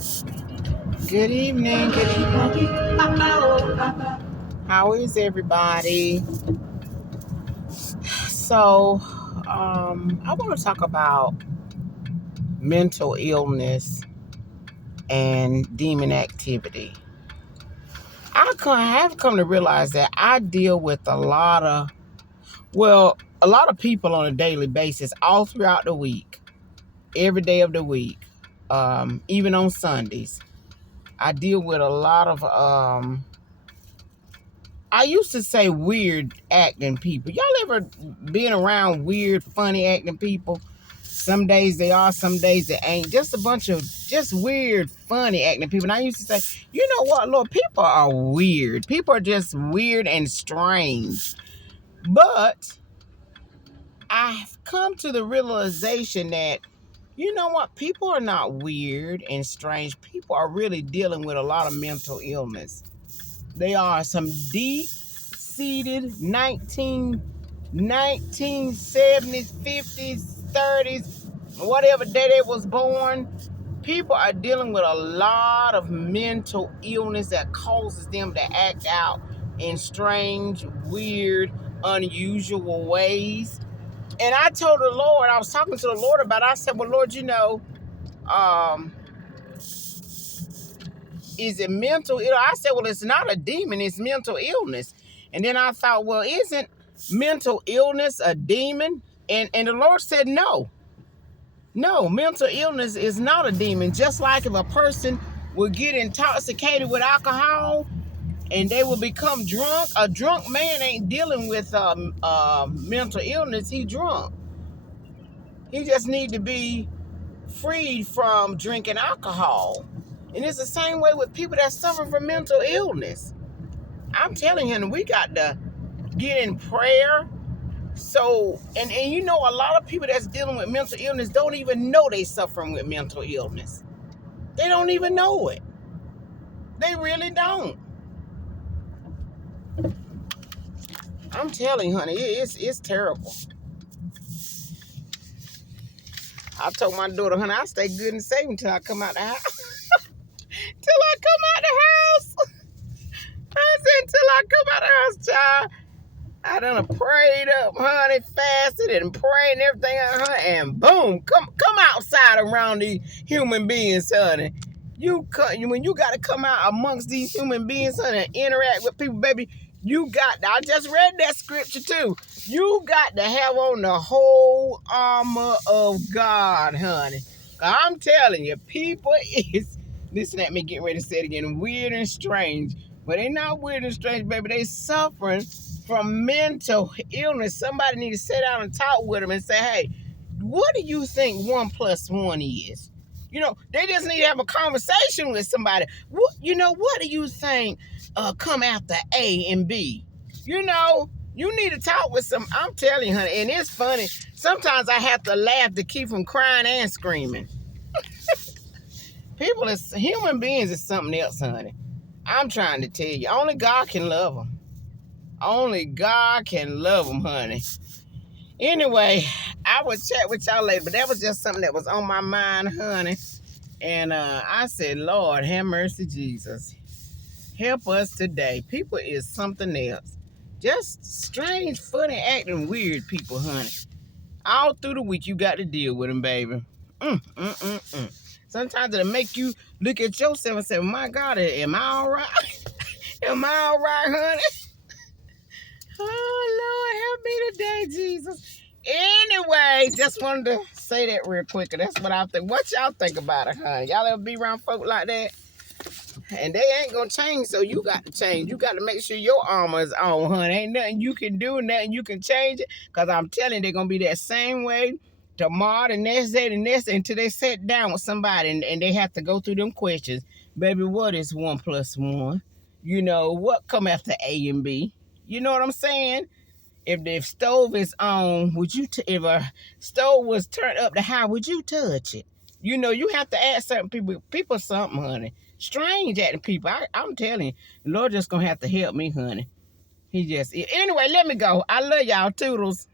Good evening, good evening. How is everybody? So, I want to talk about mental illness and demon activity. I have come to realize that I deal with a lot of people on a daily basis, all throughout the week, every day of the week, even on Sundays. I deal with a lot of I used to say weird acting people. Y'all ever been around weird, funny acting people? Some days they are, some days they ain't. Just a bunch of just weird, funny acting people. And I used to say, you know what, Lord, people are weird. People are just weird and strange. But I've come to the realization that, you know what, people are not weird and strange. People are really dealing with a lot of mental illness. They are some deep-seated 1970s, 50s, 30s, whatever day they was born. People are dealing with a lot of mental illness that causes them to act out in strange, weird, unusual ways. And I told the Lord, I was talking to the Lord about it. I said, well, Lord, is it mental illness? I said, well, it's not a demon, it's mental illness. And then I thought, well, isn't mental illness a demon? And the Lord said, no. No, mental illness is not a demon. Just like if a person will get intoxicated with alcohol and they will become drunk, a drunk man ain't dealing with mental illness, he drunk. He just need to be freed from drinking alcohol. And it's the same way with people that suffer from mental illness. I'm telling him, we got to get in prayer. So, and you know, a lot of people that's dealing with mental illness don't even know they suffering with mental illness. They don't even know it. They really don't. I'm telling you, honey, it's terrible. I told my daughter, honey, I stay good and safe until I come out the house. Till I come out the house. I said, until I come out the house, child. I done prayed up, honey, fasted and prayed and everything, honey, and boom, come outside around these human beings, honey. When you got to come out amongst these human beings, honey, and interact with people, baby, I just read that scripture too. You got to have on the whole armor of God, honey. I'm telling you, people is, listen at me getting ready to say it again, weird and strange. But they not weird and strange, baby. They suffering from mental illness. Somebody need to sit down and talk with them and say, hey, what do you think 1 + 1 is? You know, they just need to have a conversation with somebody. What do you think come after A and B? You know, you need to talk with some. I'm telling you, honey, and it's funny. Sometimes I have to laugh to keep from crying and screaming. Human beings is something else, honey. I'm trying to tell you, only God can love them. Only God can love them, honey. Anyway, I will chat with y'all later, but that was just something that was on my mind, honey. And I said, Lord, have mercy, Jesus. Help us today. People is something else. Just strange, funny, acting weird people, honey. All through the week, you got to deal with them, baby. Sometimes it'll make you look at yourself and say, my God, am I all right? Am I all right, honey? Oh, Lord, help me today, Jesus. Anyway, just wanted to say that real quick. That's what I think. What y'all think about it, honey? Y'all ever be around folk like that? And they ain't gonna change, so you got to change. You got to make sure your armor is on, honey. Ain't nothing you can do, nothing you can change it. Because I'm telling you, they're gonna be that same way tomorrow, the next day, until they sit down with somebody and they have to go through them questions. Baby, what is 1 + 1? You know, what come after A and B? You know what I'm saying? If the stove is on, if a stove was turned up to high, would you touch it? You know, you have to ask certain people something, honey. Strange at the people. I'm telling you, the Lord just gonna have to help me, honey. Anyway, let me go. I love y'all. Toodles.